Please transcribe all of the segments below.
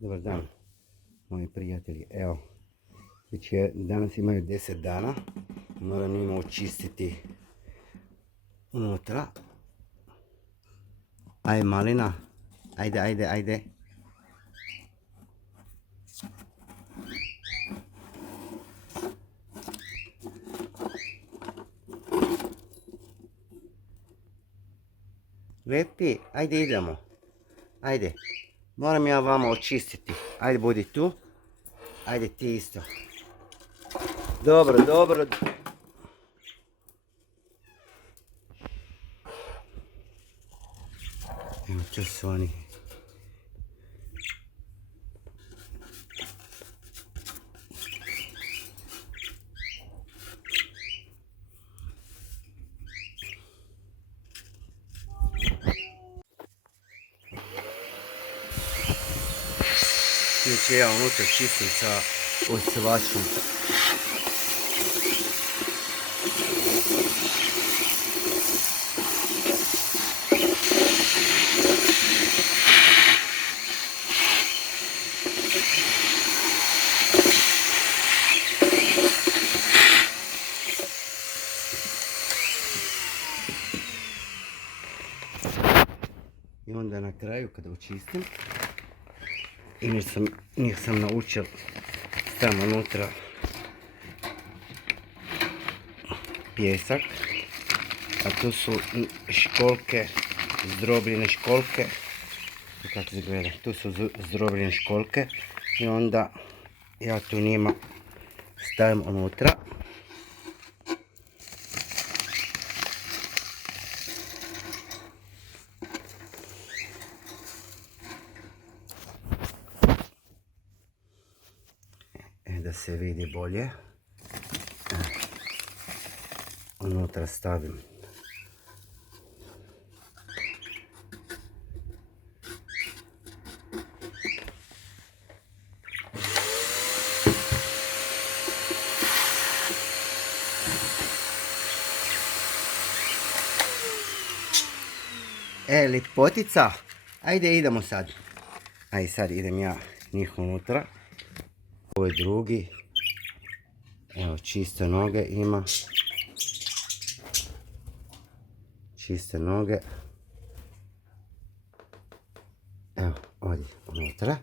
Dobar dan, moji prijatelji. Evo, danas imaju 10 dana. Moram njima očistiti unutra. Aj malina, ajde. Lepi, ajde idemo. Ajde, moram ja vama očistiti. Ajde, budi tu. Ajde, ti isto. Dobro. Evo, to su oni. Znači ja unutra čistim sa oscilačom. I onda na kraju kada očistim, njih sam naučio tamo unutra pjesak, a tu su školjke, zdrobljene školjke, kako se gleda, tu su zdrobljene školjke i onda ja tu njima stavim unutra. Da se vidi bolje, unutra stavim lipotica, ajde idemo sad. Ajde sad idem ja njih unutra. Ovo je drugi. Evo, čiste noge ima. Čiste noge. Evo, odi unutra.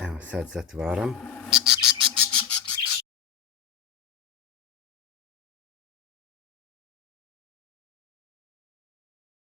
Evo, sad zatvaram.